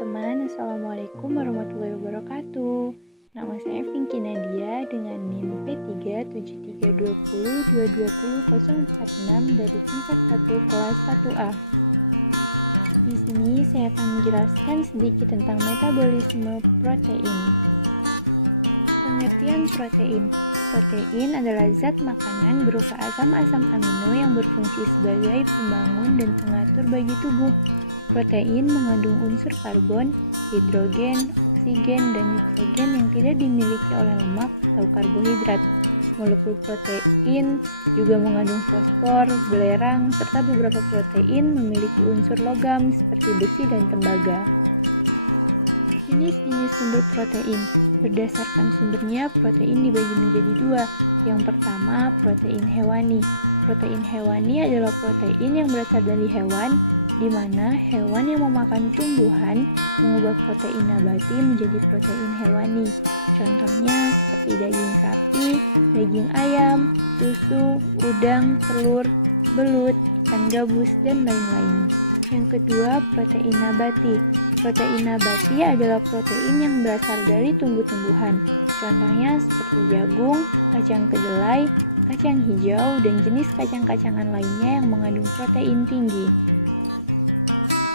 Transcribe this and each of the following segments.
teman-teman, Assalamualaikum warahmatullahi wabarakatuh. Nama saya Vinky Nadia dengan NIM P37320220046 dari tingkat 1 kelas 1A. Di sini saya akan menjelaskan sedikit tentang metabolisme protein. Pengertian protein. Protein adalah zat makanan berupa asam-asam amino yang berfungsi sebagai pembangun dan pengatur bagi tubuh. Protein mengandung unsur karbon, hidrogen, oksigen, dan nitrogen yang tidak dimiliki oleh lemak atau karbohidrat. Molekul protein juga mengandung fosfor, belerang, serta beberapa protein memiliki unsur logam seperti besi dan tembaga. Jenis-jenis sumber protein. Berdasarkan sumbernya, protein dibagi menjadi dua. Yang pertama, protein hewani. Protein hewani adalah protein yang berasal dari hewan, di mana hewan yang memakan tumbuhan mengubah protein nabati menjadi protein hewani. Contohnya seperti daging sapi, daging ayam, susu, udang, telur, belut, ikan gabus, dan lain-lain. Yang kedua, protein nabati. Protein nabati adalah protein yang berasal dari tumbuh-tumbuhan. Contohnya seperti jagung, kacang kedelai, kacang hijau, dan jenis kacang-kacangan lainnya yang mengandung protein tinggi.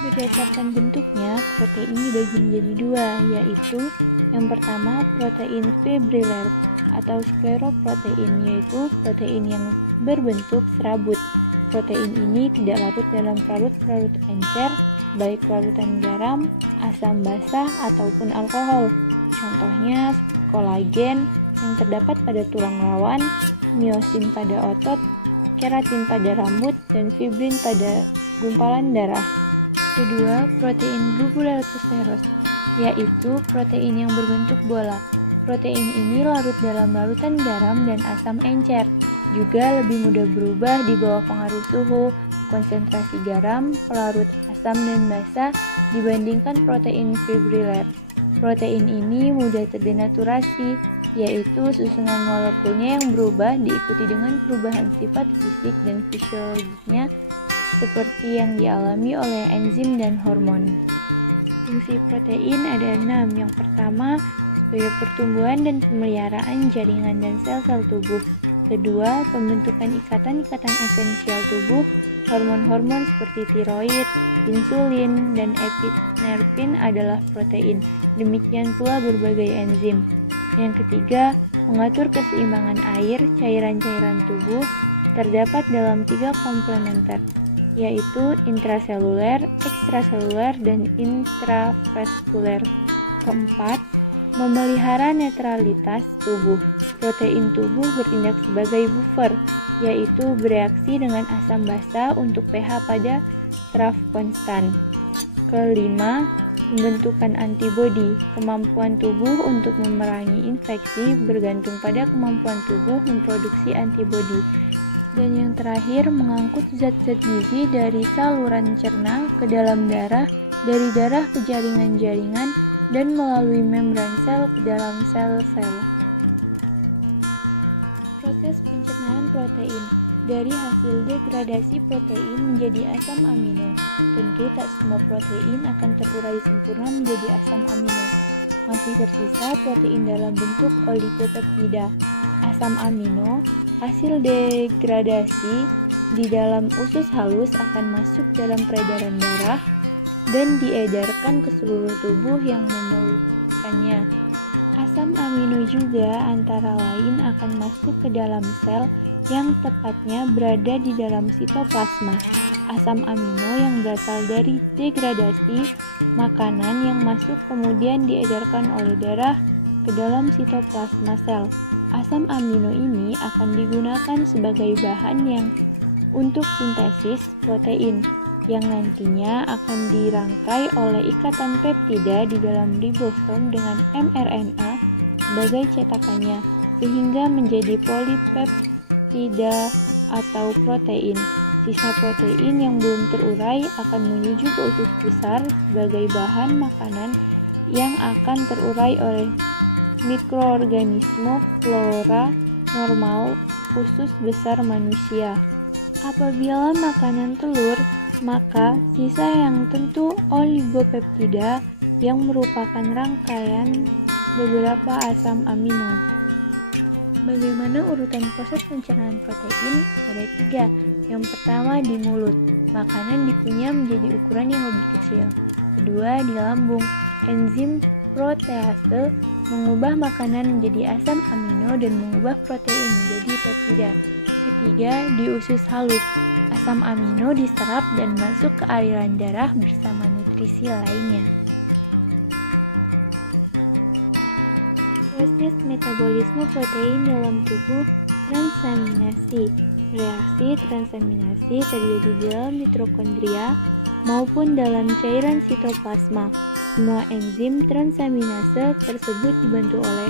Berdasarkan bentuknya, protein dibagi menjadi dua, yaitu yang pertama protein fibrillar atau skleroprotein, yaitu protein yang berbentuk serabut. Protein ini tidak larut dalam larut-larut encer, baik larutan garam, asam basa, ataupun alkohol. Contohnya kolagen yang terdapat pada tulang rawan, miosin pada otot, keratin pada rambut, dan fibrin pada gumpalan darah. Kedua, protein globular terus, yaitu protein yang berbentuk bola. Protein ini larut dalam larutan garam dan asam encer, juga lebih mudah berubah di bawah pengaruh suhu, konsentrasi garam, pelarut asam dan basa dibandingkan protein fibrillar. Protein ini mudah terdenaturasi, yaitu susunan molekulnya yang berubah diikuti dengan perubahan sifat fisik dan fisiologisnya seperti yang dialami oleh enzim dan hormon. Fungsi protein ada 6. Yang pertama, sebagai pertumbuhan dan pemeliharaan jaringan dan sel-sel tubuh. Kedua, pembentukan ikatan-ikatan esensial tubuh, hormon-hormon seperti tiroid, insulin, dan epinefrin adalah protein. Demikian pula berbagai enzim. Yang ketiga, mengatur keseimbangan air, cairan-cairan tubuh terdapat dalam 3 komplementer, yaitu intraseluler, ekstraseluler, dan intravaskuler. Keempat, memelihara netralitas tubuh. Protein tubuh bertindak sebagai buffer, yaitu bereaksi dengan asam basa untuk pH pada taraf konstan. Kelima, pembentukan antibodi. Kemampuan tubuh untuk memerangi infeksi bergantung pada kemampuan tubuh memproduksi antibodi. Dan yang terakhir, mengangkut zat-zat gizi dari saluran cerna ke dalam darah, dari darah ke jaringan-jaringan, dan melalui membran sel ke dalam sel-sel. Proses pencernaan protein. Dari hasil degradasi protein menjadi asam amino, tentu tak semua protein akan terurai sempurna menjadi asam amino. Masih tersisa protein dalam bentuk oligopeptida. Asam amino hasil degradasi di dalam usus halus akan masuk dalam peredaran darah dan diedarkan ke seluruh tubuh yang memerlukannya. Asam amino juga antara lain akan masuk ke dalam sel yang tepatnya berada di dalam sitoplasma. Asam amino yang berasal dari degradasi makanan yang masuk kemudian diedarkan oleh darah ke dalam sitoplasma sel. Asam amino ini akan digunakan sebagai bahan yang untuk sintesis protein yang nantinya akan dirangkai oleh ikatan peptida di dalam ribosom dengan mRNA sebagai cetakannya sehingga menjadi polipeptida atau protein. Sisa protein yang belum terurai akan menuju ke usus besar sebagai bahan makanan yang akan terurai oleh mikroorganisme flora normal usus besar manusia. Apabila makanan telur, maka sisa yang tentu oligopeptida yang merupakan rangkaian beberapa asam amino. Bagaimana urutan proses pencernaan protein? Ada 3. Yang pertama di mulut, makanan dikunyah menjadi ukuran yang lebih kecil. Kedua di lambung, enzim protease mengubah makanan menjadi asam amino dan mengubah protein menjadi peptida. Ketiga di usus halus, asam amino diserap dan masuk ke aliran darah bersama nutrisi lainnya. Proses metabolisme protein dalam tubuh, transaminasi. Reaksi transaminasi terjadi di dalam mitokondria maupun dalam cairan sitoplasma. Semua enzim transaminase tersebut dibantu oleh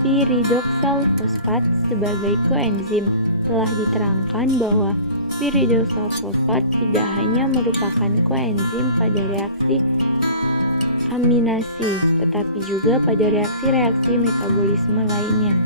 piridoksal fosfat sebagai koenzim. Telah diterangkan bahwa piridoksal fosfat tidak hanya merupakan koenzim pada reaksi aminasi, tetapi juga pada reaksi-reaksi metabolisme lainnya.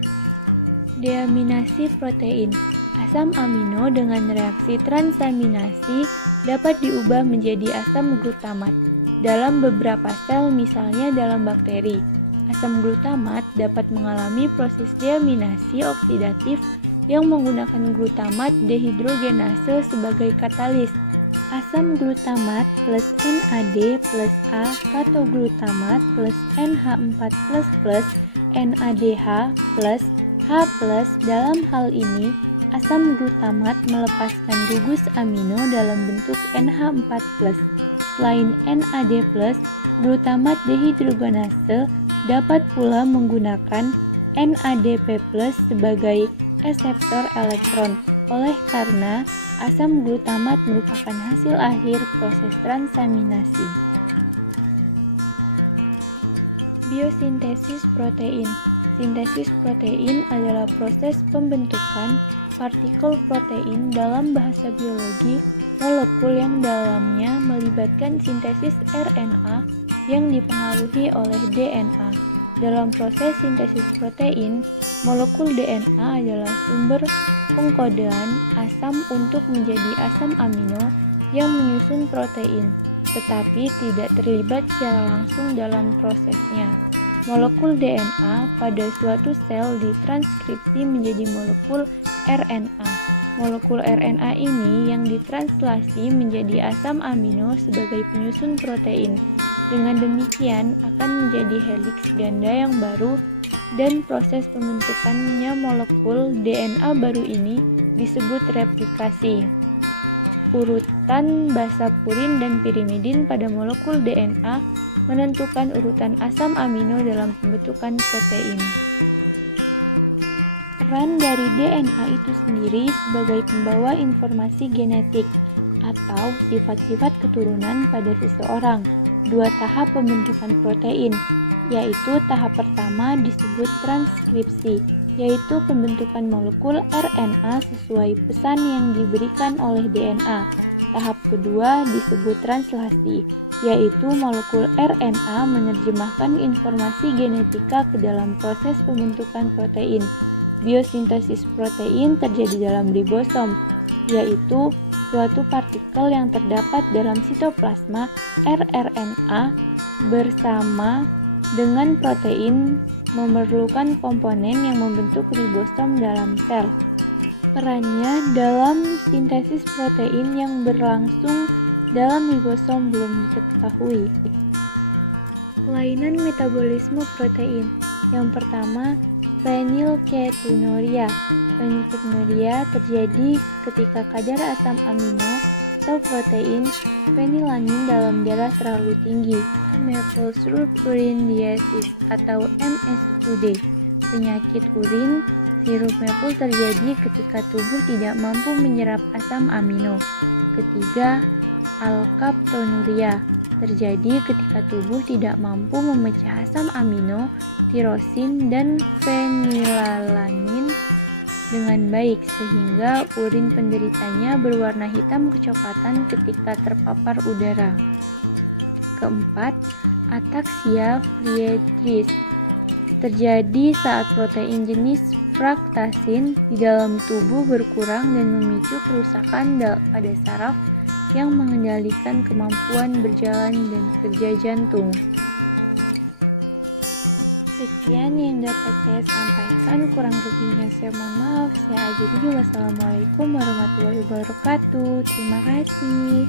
Deaminasi protein. Asam amino dengan reaksi transaminasi dapat diubah menjadi asam glutamat. Dalam beberapa sel, misalnya dalam bakteri, asam glutamat dapat mengalami proses deaminasi oksidatif yang menggunakan glutamat dehidrogenase sebagai katalis. Asam glutamat plus NAD plus A katoglutamat plus NH4 plus NADH plus H+. Dalam hal ini, asam glutamat melepaskan gugus amino dalam bentuk NH4+. Selain NAD+, glutamat dehidrogenase dapat pula menggunakan NADP+ sebagai reseptor elektron. Oleh karena asam glutamat merupakan hasil akhir proses transaminasi. Biosintesis protein. Sintesis protein adalah proses pembentukan partikel protein, dalam bahasa biologi, molekul yang dalamnya melibatkan sintesis RNA yang dipengaruhi oleh DNA. Dalam proses sintesis protein, molekul DNA adalah sumber pengkodean asam untuk menjadi asam amino yang menyusun protein, tetapi tidak terlibat secara langsung dalam prosesnya. Molekul DNA pada suatu sel ditranskripsi menjadi molekul RNA. Molekul RNA ini yang ditranslasi menjadi asam amino sebagai penyusun protein. Dengan demikian akan menjadi heliks ganda yang baru, dan proses pembentukannya molekul DNA baru ini disebut replikasi. Urutan basa purin dan pirimidin pada molekul DNA menentukan urutan asam amino dalam pembentukan protein. Peran dari DNA itu sendiri sebagai pembawa informasi genetik atau sifat-sifat keturunan pada seseorang. 2 tahap pembentukan protein, yaitu tahap pertama disebut transkripsi, yaitu pembentukan molekul RNA sesuai pesan yang diberikan oleh DNA. Tahap kedua disebut translasi, yaitu molekul RNA menerjemahkan informasi genetika ke dalam proses pembentukan protein. Biosintesis protein terjadi dalam ribosom, yaitu suatu partikel yang terdapat dalam sitoplasma rRNA bersama dengan protein memerlukan komponen yang membentuk ribosom dalam sel. Perannya dalam sintesis protein yang berlangsung dalam ribosom belum diketahui. Kelainan metabolisme protein. Yang pertama, fenilketonuria. Fenilketonuria terjadi ketika kadar asam amino atau protein fenilanin dalam darah terlalu tinggi. Maple syrup urine disease atau MSUD. Penyakit urin sirup maple terjadi ketika tubuh tidak mampu menyerap asam amino. Ketiga, alkaptonuria terjadi ketika tubuh tidak mampu memecah asam amino, tirosin, dan fenilalanin dengan baik, sehingga urin penderitanya berwarna hitam kecoklatan ketika terpapar udara. Keempat, ataksia Friedreich terjadi saat protein jenis fruktasin di dalam tubuh berkurang dan memicu kerusakan pada saraf yang mengendalikan kemampuan berjalan dan kerja jantung. Sekian yang dapat saya sampaikan, kurang lebihnya saya mohon maaf. Saya akhiri. Wassalamualaikum warahmatullahi wabarakatuh. Terima kasih.